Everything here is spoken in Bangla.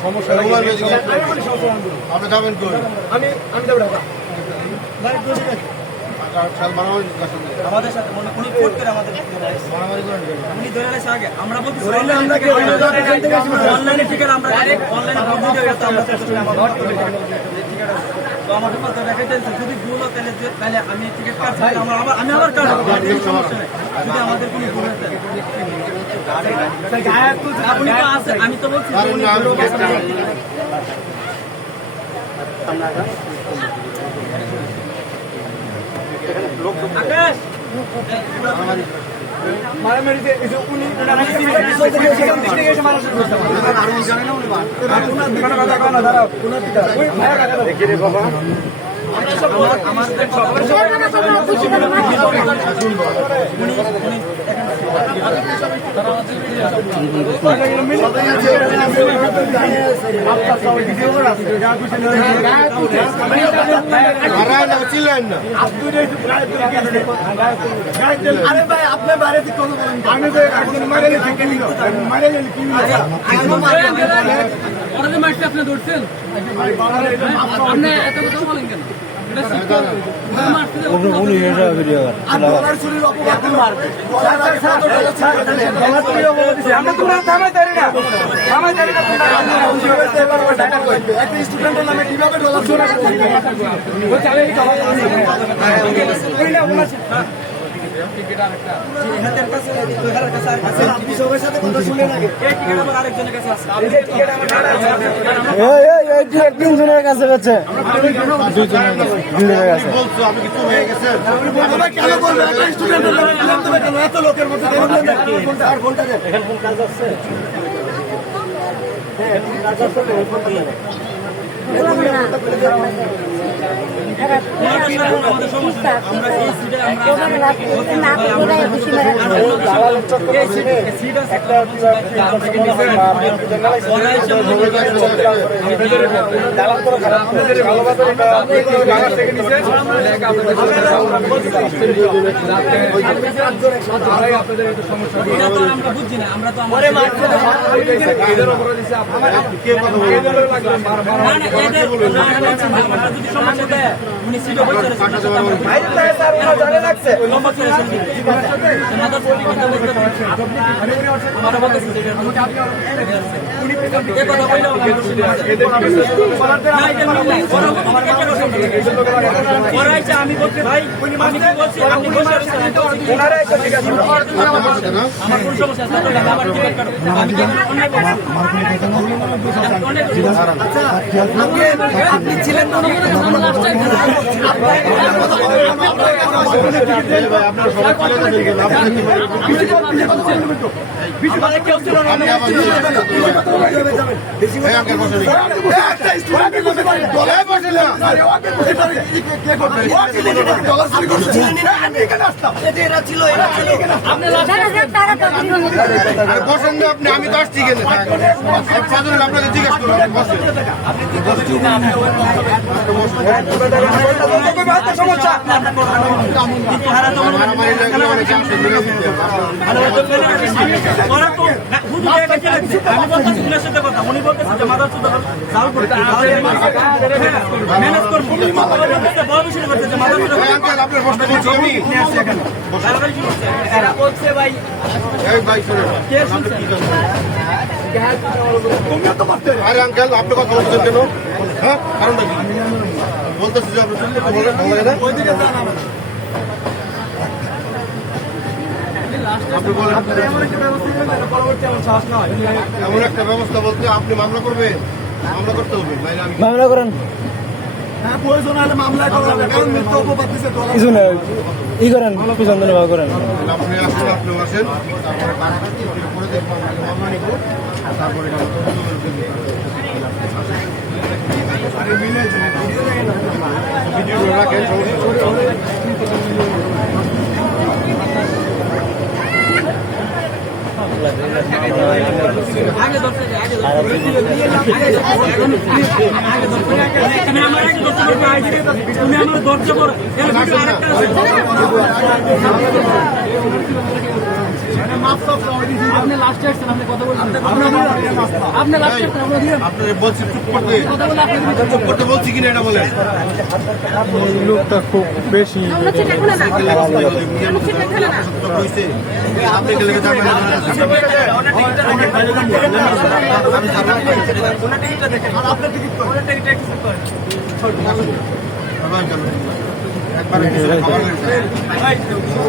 সমস্যা আপনি যাবেন কই? আমি যাবো ঢাকা। আমাদের সাথে উনি কোর্ট করে আমাদের উনি ধরে আসে আগে আমরা বলছি অনলাইনে টিকিট আমরা অনলাইনে বুক দিয়ে গেছে আমরা তো আমাদের কথা দেখাইতে যদি ভুল হয় তাহলে আমি টিকিট কাটছি আমি আবার কাটবো সমস্যা নেই যদি আমাদের কোনো ভুল হয় আপনি তো আছে আমি তো বলছি আকাশ মারামারি যে উনি আরে ভাই আপনার বাইরে থেকে কথা বলেন আমি তো একজন মারেলে থেকে নিল মারেলে কি আপনি ধরছেন আপনি এত কথা বলেন কেন স্টুডেন্টের নামে কিভাবে তিনজনের কাছে গেছে এত লোকের মধ্যে বুঝছি না আমরা তো উনি সিটে বসে আমি বলছি ভাই আমি কি বলছি আপনি বসে আমার কোন সমস্যা আছে আপনি ছিলেন আপনি আমি তো আসছি কেন আপনাকে জিজ্ঞেস করুন সমস্যা উনি বলতেছে যে মাদার আরে আঙ্কেল আপনি কথা বলছেন কেন? হ্যাঁ কারণটা কি বলতেছি যে আপনি ভালো লাগে না আপনি বলেন এমন একটা ব্যবস্থা বলতে আপনি মামলা করবেন মামলা করতে হবে মামলা করেন হ্যাঁ প্রয়োজন হলে মামলা করা হবে কারণ মিথ্যা অপবাদ দিচ্ছে কিছু না ই করেন পিছন ধরে ভাগ করেন আপনি আসেন আপনিও আসেন তারপরে পরে দেখবো মামলা নিব তারপরে ভিডিও রাখেন আগে ধরতে দে, আগে ধরতে দে। তুমি আমার আগে ধরতে পারবে, তুমি আমার ধরতে পারো। এর ভিডিও আরেকটা আছে। আপনি লাস্টে আসছেন, আপনি কথা বলছেন। আপনি লাস্টে আসছেন, আপনি দিয়ে আপনাদের বলছি চুপ করতে কথা বলে আপনি চুপ করতে বলছি কিনা এটা বলেন এই লোকটা খুব বেশি আপনি গেলে যাবেন না। একবার